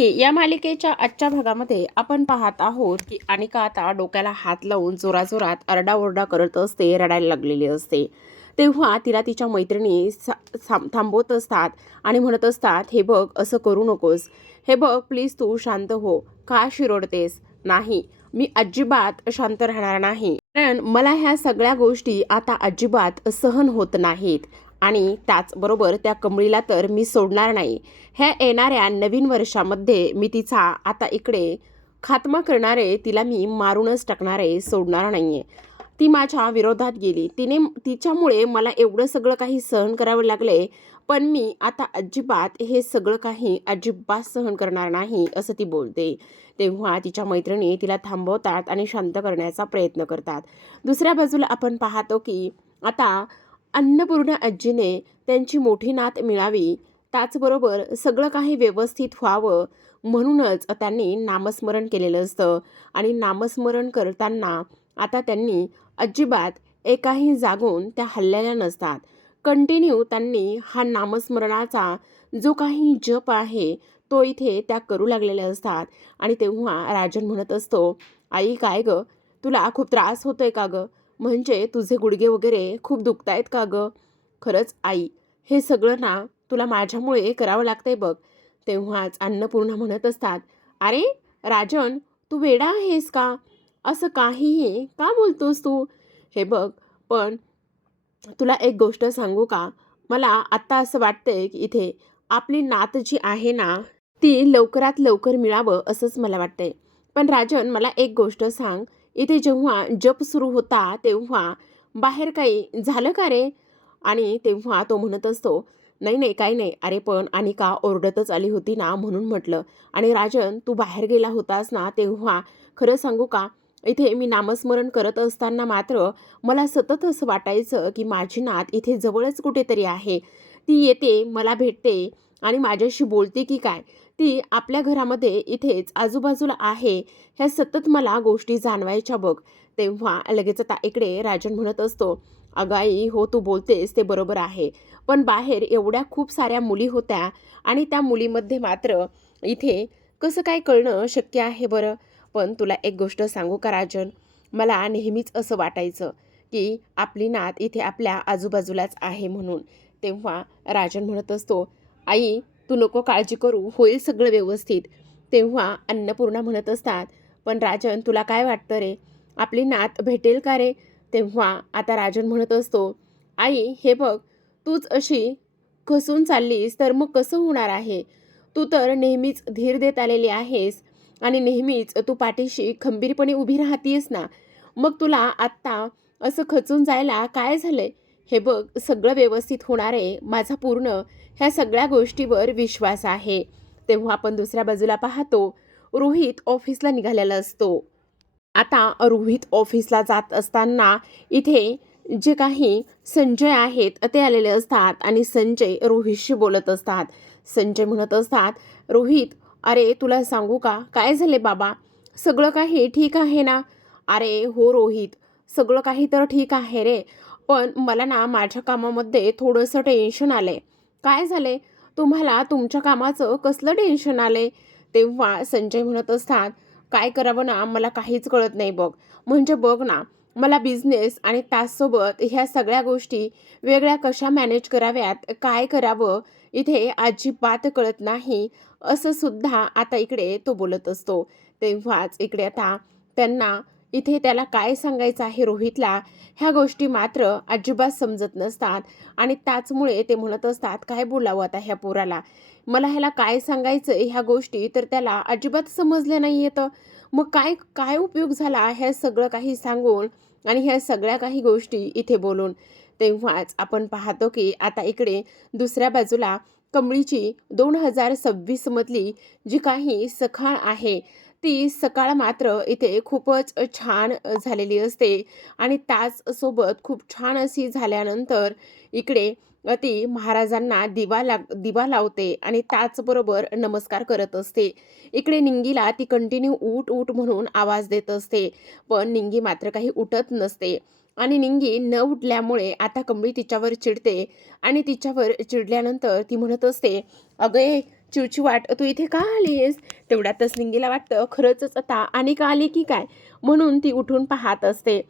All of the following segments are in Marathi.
की या मालिकेच्या आजच्या भागामध्ये आपण पाहत आहोत की अनिका आता डोक्याला हात लावून जोराजोरात अरडाओरडा करत असते रडायला लागलेली असते. तेव्हा तिला तिच्या मैत्रिणी सा- थांबवत असतात आणि म्हणत असतात हे बघ असं करू नकोस. हे बघ प्लीज तू शांत हो. का शिरोडतेस? नाही. मी अजिबात शांत राहणार नाही. कारण मला ह्या सगळ्या गोष्टी आता अजिबात सहन होत नाहीत. आणि त्याचबरोबर त्या कमळीला तर मी सोडणार नाही. ह्या येणाऱ्या नवीन वर्षामध्ये मी तिचा आता इकडे खात्मा करणारे तिला मी मारूनच टाकणारे सोडणार नाही आहे ती माझ्या विरोधात गेली. तिने तिच्यामुळे मला एवढं सगळं काही सहन करावं लागले पण मी आता अजिबात हे सगळं काही अजिबात सहन करणार नाही असं ती बोलते. तेव्हा तिच्या मैत्रिणी तिला थांबवतात आणि शांत करण्याचा प्रयत्न करतात. दुसऱ्या बाजूला आपण पाहतो की आता अन्नपूर्णा आजीने त्यांची मोठी नात मिळावी त्याचबरोबर सगळं काही व्यवस्थित व्हावं म्हणूनच त्यांनी नामस्मरण केलेलं असतं. आणि नामस्मरण करताना आता त्यांनी अजिबात एकाही जागून त्या हल्लेल्या नसतात. कंटिन्यू त्यांनी हा नामस्मरणाचा जो काही जप आहे तो इथे त्या करू लागलेल्या असतात. आणि तेव्हा राजन म्हणत असतो आई काय गं? तुला खूप त्रास होतोय का गं? म्हणजे तुझे गुडघे वगैरे खूप दुखतायत का गं? खरंच आई हे सगळं ना तुला माझ्यामुळे करावं लागतंय बघ. तेव्हाच अन्नपूर्णा म्हणत असतात. अरे राजन तू वेडा आहेस का? असं काहीही का बोलतोस तू? हे बघ पण तुला एक गोष्ट सांगू का? मला आत्ता असं वाटतंय की इथे आपली नात जी आहे ना ती लवकरात लवकर मिळावं असंच मला वाटतंय. पण राजन मला एक गोष्ट सांग. इथे जेव्हा जप सुरू होता तेव्हा बाहेर काही झालं का रे? आणि तेव्हा तो म्हणत असतो नाही नाही काही नाही. अरे पण अनिका ओरडतच आली होती ना म्हणून म्हटलं. आणि राजन तू बाहेर गेला होतास ना तेव्हा खरं सांगू का? इथे मी नामस्मरण करत असताना मात्र मला सतत असं वाटायचं की माझी नात इथे जवळच कुठेतरी आहे. ती येते मला भेटते आणि माझ्याशी बोलते की काय? ती आपल्या घरामध्ये इथेच आजूबाजूला आहे ह्या सतत मला गोष्टी जाणवायच्या बघ. तेव्हा लगेच आता इकडे राजन म्हणत असतो अगाई हो तू बोलतेस ते बरोबर आहे. पण बाहेर एवढ्या खूप साऱ्या मुली होत्या आणि त्या मुलीमध्ये मात्र इथे कसं काय कळणं शक्य आहे बरं? पण तुला एक गोष्ट सांगू का राजन? मला नेहमीच असं वाटायचं की आपली नात इथे आपल्या आजूबाजूलाच आहे म्हणून. तेव्हा राजन म्हणत असतो आई तू नको काळजी करू होईल सगळं व्यवस्थित. तेव्हा अन्नपूर्णा म्हणत असतात पण राजन तुला काय वाटतं रे? आपली नात भेटेल का रे? तेव्हा आता राजन म्हणत असतो आई हे बघ तूच अशी खसून चाललीस तर मग कसं होणार आहे? तू तर नेहमीच धीर देत आलेली आहेस आणि नेहमीच तू पाठीशी खंबीरपणे उभी राहतीयस ना? मग तुला आत्ता असं खचून जायला काय झालंय? हे बघ सगळं व्यवस्थित होणार आहे माझा पूर्ण ह्या सगळ्या गोष्टीवर विश्वास आहे. तेव्हा आपण दुसऱ्या बाजूला पाहतो रोहित ऑफिसला निघालेला असतो. आता रोहित ऑफिसला जात असताना इथे जे काही संजय आहेत ते आलेले असतात आणि संजय रोहितशी बोलत असतात. संजय म्हणत असतात रोहित अरे तुला सांगू का? काय झाले बाबा? सगळं काही ठीक आहे ना? अरे हो रोहित सगळं काही तर ठीक आहे रे पण मला ना माझ्या कामामध्ये थोडंसं टेन्शन आलं आहे काय झाले तुम्हाला तुमच्या कामाचं कसलं टेन्शन आलंय? तेव्हा संजय म्हणत असतात काय करावं ना? मला काहीच कळत नाही बघ. म्हणजे बघ ना मला बिझनेस आणि त्याचसोबत ह्या सगळ्या गोष्टी वेगळ्या कशा मॅनेज कराव्यात? काय करावं? इथे अजिबात कळत नाही. असं सुद्धा आता इकडे तो बोलत असतो. तेव्हाच इकडे आता त्यांना इथे त्याला काय सांगायचं आहे रोहितला ह्या गोष्टी मात्र अजिबात समजत नसतात. आणि त्याचमुळे ते म्हणत असतात काय बोलावं आता ह्या पोराला? मला ह्याला काय सांगायचं ह्या गोष्टी तर त्याला अजिबात समजल्या नाही येतं. मग काय काय उपयोग झाला ह्या सगळं काही सांगून आणि ह्या सगळ्या काही गोष्टी इथे बोलून? तेव्हाच आपण पाहतो की आता इकडे दुसऱ्या बाजूला कमळीची दोन हजार सव्वीसमधली जी काही सखाळ आहे ती सकाळ मात्र इथे खूपच छान झालेली असते. आणि त्याचसोबत खूप छान अशी झाल्यानंतर इकडे ती महाराजांना दिवा लाग दिवा लावते आणि त्याचबरोबर नमस्कार करत असते. इकडे निंगीला ती कंटिन्यू उठ उठ म्हणून आवाज देत असते. पण निंगी मात्र काही उठत नसते. आणि निंगी न उठल्यामुळे आता कमळी तिच्यावर चिडते. आणि तिच्यावर चिडल्यानंतर ती म्हणत असते अगं चिवचिवाट तू इथे का आलीस तेवढ्यातच निंगीला वाटतं खरंच आता आणि का आली की काय? म्हणून ती उठून पाहत असते.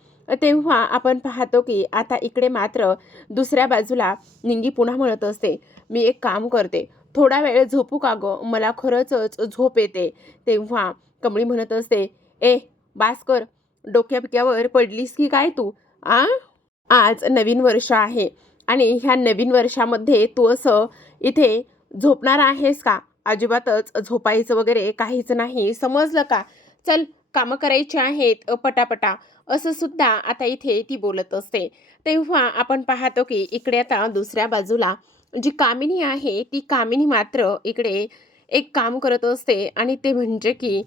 तेव्हा आपण पाहतो की आता इकडे मात्र दुसऱ्या बाजूला निंगी पुन्हा म्हणत असते मी एक काम करते थोडा वेळ झोपू का गं? मला खरंच झोप येते. तेव्हा कमळी म्हणत असते ए बास्कर डोक्या पिक्यावर पडलीस की काय तू? आ? आज नवीन वर्ष आहे आणि ह्या नवीन वर्षामध्ये तू असं इथे झोपणार आहेस का? अजिबातच झोपायचं वगैरे काहीच नाही. समजलं का? चल कामं करायची आहेत पटापटा. असं सुद्धा आता इथे ती बोलत असते. तेव्हा आपण पाहतो की इकडे आता दुसऱ्या बाजूला जी कामिनी आहे ती कामिनी मात्र इकडे एक काम करत असते आणि ते म्हणजे की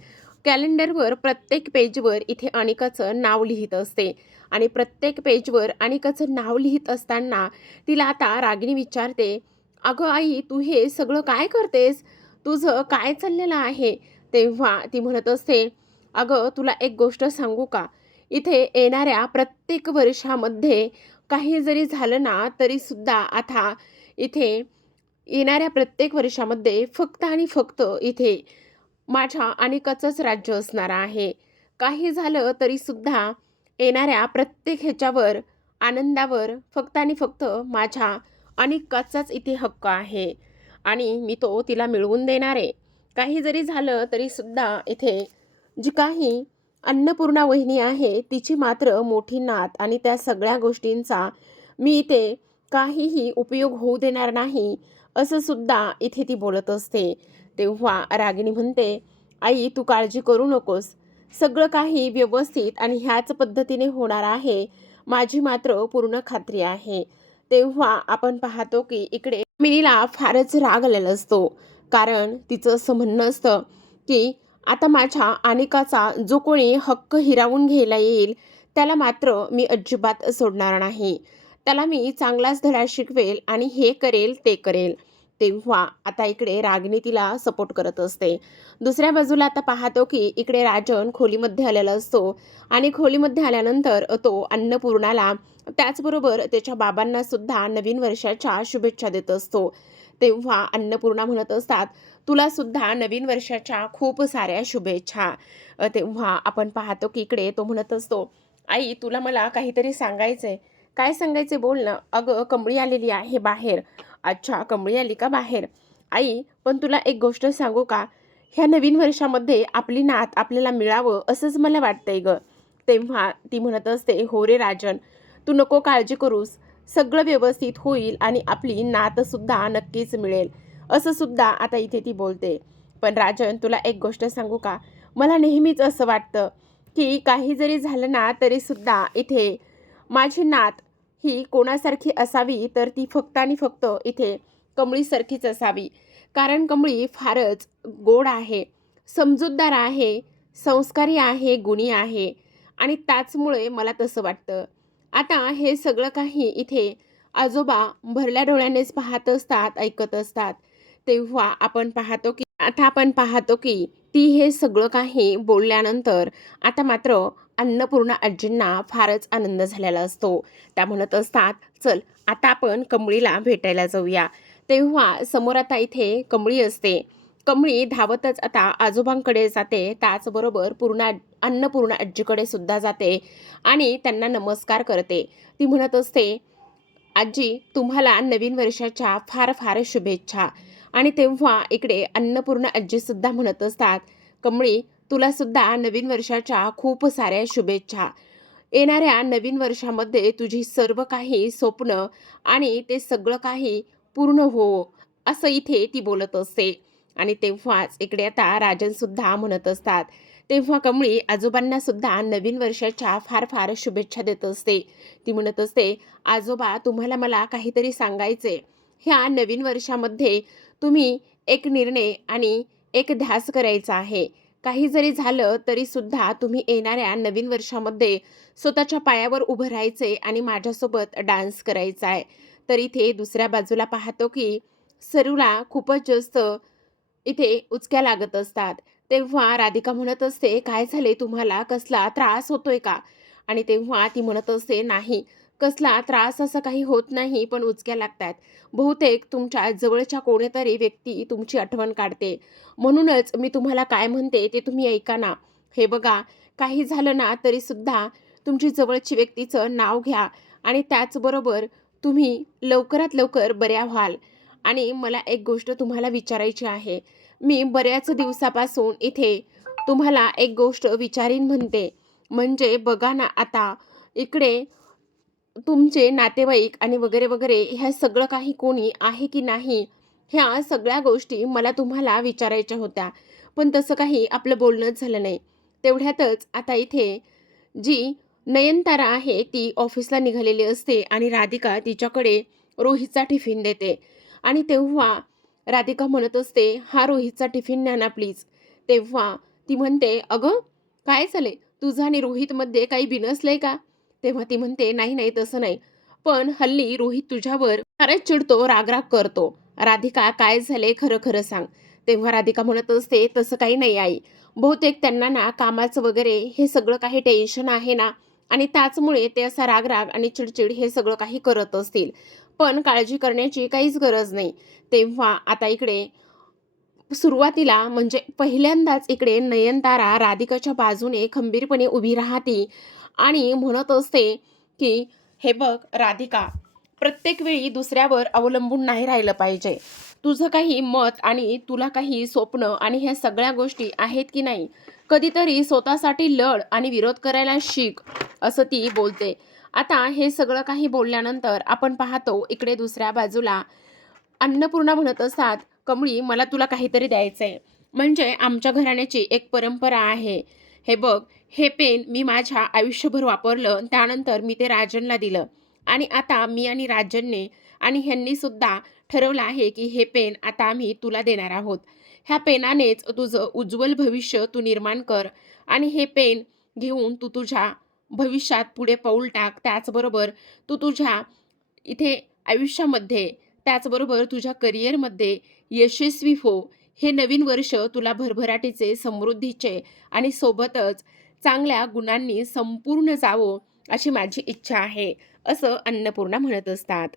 कॅलेंडरवर प्रत्येक पेजवर इथे अनिकाचं नाव लिहित असते. आणि प्रत्येक पेजवर अनिकाचं नाव लिहित असताना तिला आता रागिणी विचारते अगं आई तू हे सगळं काय करतेस? तुझं काय चाललेलं आहे? तेव्हा ती म्हणत असते अगं तुला एक गोष्ट सांगू का? इथे येणाऱ्या प्रत्येक वर्षामध्ये काही जरी झालं ना तरीसुद्धा आता इथे येणाऱ्या प्रत्येक वर्षामध्ये फक्त आणि फक्त इथे माझ्या अनेकाचंच राज्य असणार आहे. काही झालं तरीसुद्धा येणाऱ्या प्रत्येक ह्याच्यावर आनंदावर फक्त आणि फक्त माझ्या आणि कचाच इथे हक्क आहे. आणि मी तो तिला मिळवून देणार आहे. काही जरी झालं तरीसुद्धा इथे जी काही अन्नपूर्णा वहिनी आहे तिची मात्र मोठी नात आणि त्या सगळ्या गोष्टींचा मी इथे काहीही उपयोग होऊ देणार नाही असं सुद्धा इथे ती बोलत असते. तेव्हा रागिणी म्हणते आई तू काळजी करू नकोस. सगळं काही व्यवस्थित आणि ह्याच पद्धतीने होणार आहे. माझी मात्र पूर्ण खात्री आहे. तेव्हा आपण पाहतो की इकडे मिनीला फारच राग आलेला असतो. कारण तिचं असं म्हणणं असतं की आता माझ्या अनेकाचा जो कोणी हक्क हिरावून घ्यायला येईल त्याला मात्र मी अजिबात सोडणार नाही. त्याला मी चांगलाच धडा शिकवेल आणि हे करेल ते करेल. तेव्हा आता इकडे रागिनी तिला सपोर्ट करत असते. दुसऱ्या बाजूला आता पाहतो की इकडे राजन खोलीमध्ये आलेला असतो. आणि खोलीमध्ये आल्यानंतर तो अन्नपूर्णाला त्याचबरोबर त्याच्या बाबांना सुद्धा नवीन वर्षाच्या शुभेच्छा देत असतो. तेव्हा अन्नपूर्णा म्हणत असतात तुला सुद्धा नवीन वर्षाच्या खूप साऱ्या शुभेच्छा. तेव्हा आपण पाहतो की इकडे तो म्हणत असतो आई तुला मला काहीतरी सांगायचंय. काय सांगायचे बोल ना. अगं कमळी आलेली आहे बाहेर. अच्छा कमळी आली का बाहेर? आई पण तुला एक गोष्ट सांगू का? ह्या नवीन वर्षामध्ये आपली नात आपल्याला मिळावं असंच मला वाटतंय ग. तेव्हा ती म्हणत असते हो रे राजन तू नको काळजी करूस. सगळं व्यवस्थित होईल आणि आपली नातसुद्धा नक्कीच मिळेल. असं सुद्धा आता इथे ती बोलते. पण राजन तुला एक गोष्ट सांगू का? मला नेहमीच असं वाटतं की काही जरी झालं ना तरीसुद्धा इथे माझी नात ही कोणासारखी असावी तर ती फक्त आणि फक्त इथे कमळीसारखीच असावी. कारण कमळी फारच गोड आहे समजूतदार आहे संस्कारी आहे गुणी आहे. आणि त्याचमुळे मला तसं वाटतं. आता हे सगळं काही इथे आजोबा भरल्या डोळ्यानेच पाहत असतात ऐकत असतात. तेव्हा आपण पाहतो की आता आपण पाहतो की ती हे सगळं काही बोलल्यानंतर आता मात्र अन्नपूर्णा आजींना फारच आनंद झालेला असतो. त्या म्हणत असतात चल आता आपण कमळीला भेटायला जाऊया. तेव्हा समोर आता इथे कमळी असते. कमळी धावतच आता आजोबांकडे जाते. त्याचबरोबर पूर्णा अन्नपूर्णा आजीकडे सुद्धा जाते आणि त्यांना नमस्कार करते. ती म्हणत असते आजी तुम्हाला नवीन वर्षाच्या फार फार शुभेच्छा. आणि तेव्हा इकडे अन्नपूर्णा आजीसुद्धा म्हणत असतात कमळी तुलासुद्धा नवीन वर्षाच्या खूप साऱ्या शुभेच्छा. येणाऱ्या नवीन वर्षामध्ये तुझी सर्व काही स्वप्न आणि ते सगळं काही पूर्ण हो असं इथे ती बोलत असते. आणि तेव्हाच इकडे आता राजनसुद्धा म्हणत असतात. तेव्हा कमळी आजोबांना सुद्धा नवीन वर्षाच्या फार फार शुभेच्छा देत असते. ती म्हणत असते आजोबा तुम्हाला मला काहीतरी सांगायचे ह्या नवीन वर्षामध्ये तुम्ही एक निर्णय आणि एक ध्यास करायचा आहे. काही जरी झालं तरी सुद्धा तुम्ही येणाऱ्या नवीन वर्षामध्ये स्वतःच्या पायावर उभं राहायचे आणि माझ्यासोबत डान्स करायचा आहे तर इथे दुसऱ्या बाजूला पाहतो की सरूला खूपच जास्त इथे उचक्या लागत असतात. तेव्हा राधिका म्हणत असते काय झाले तुम्हाला? कसला त्रास होतोय का? आणि तेव्हा ती म्हणत असते नाही. कसला त्रास असं काही होत नाही पण उचक्या लागतात. बहुतेक तुमच्या जवळच्या कोणीतरी व्यक्ती तुमची आठवण काढते. म्हणूनच मी तुम्हाला काय म्हणते ते तुम्ही ऐका ना. हे बघा काही झालं ना तरीसुद्धा तुमची जवळची व्यक्तीचं नाव घ्या. आणि त्याचबरोबर तुम्ही लवकरात लवकर बऱ्या व्हाल. आणि मला एक गोष्ट तुम्हाला विचारायची आहे. मी बऱ्याच दिवसापासून इथे तुम्हाला एक गोष्ट विचारीन म्हणते. म्हणजे बघा ना आता इकडे तुमचे नातेवाईक आणि वगैरे वगैरे ह्या सगळं काही कोणी आहे की नाही ह्या सगळ्या गोष्टी मला तुम्हाला विचारायच्या होत्या. पण तसं काही आपलं बोलणंच झालं नाही. तेवढ्यातच आता इथे जी नयनतारा आहे ती ऑफिसला निघालेली असते आणि राधिका तिच्याकडे रोहितचा टिफिन देते. आणि तेव्हा राधिका म्हणत असते हा रोहितचा टिफिन न्या ना प्लीज तेव्हा ती म्हणते अगं काय झाले तुझा आणि रोहितमध्ये काही बिनसलंय का? तेव्हा ती म्हणते नाही नाही तसं नाही. पण हल्ली रोहित तुझ्यावर फारच चिडतो रागराग करतो. राधिका काय झाले खरं खरं सांग. तेव्हा राधिका म्हणत असते तसं काही नाही आई. बहुतेक त्यांना ना कामाचं वगैरे हे सगळं काही टेन्शन आहे ना. आणि त्याचमुळे ते असा रागराग आणि चिडचिड हे सगळं काही करत असतील. पण काळजी करण्याची काहीच गरज नाही. तेव्हा आता इकडे सुरुवातीला म्हणजे पहिल्यांदाच इकडे नयनतारा राधिकाच्या बाजूने खंबीरपणे उभी राहते आणि म्हणत असते की हे बघ राधिका प्रत्येक वेळी दुसऱ्यावर अवलंबून नाही राहिलं पाहिजे. तुझं काही मत आणि तुला काही स्वप्न आणि ह्या सगळ्या गोष्टी आहेत की नाही? कधीतरी स्वतःसाठी लढ आणि विरोध करायला शिक असं ती बोलते. आता हे सगळं काही बोलल्यानंतर आपण पाहतो इकडे दुसऱ्या बाजूला अन्नपूर्णा म्हणत असतात कमळी मला तुला काहीतरी द्यायचं आहे म्हणजे आमच्या घराण्याची एक परंपरा आहे. हे बघ हे पेन मी माझ्या आयुष्यभर वापरलं त्यानंतर मी ते राजनला दिलं. आणि आता मी आणि राजनने आणि ह्यांनीसुद्धा ठरवलं आहे की हे पेन आता आम्ही तुला देणार आहोत. ह्या पेनानेच तुझं उज्ज्वल भविष्य तू निर्माण कर आणि हे पेन घेऊन तू तुझ्या भविष्यात पुढे पाऊल टाक त्याचबरोबर तू तुझ्या इथे आयुष्यामध्ये त्याचबरोबर तुझ्या करिअरमध्ये यशस्वी हो. हे नवीन वर्ष तुला भरभराटीचे समृद्धीचे आणि सोबतच चांगल्या गुणांनी संपूर्ण जावो अशी माझी इच्छा आहे असं अन्नपूर्णा म्हणत असतात.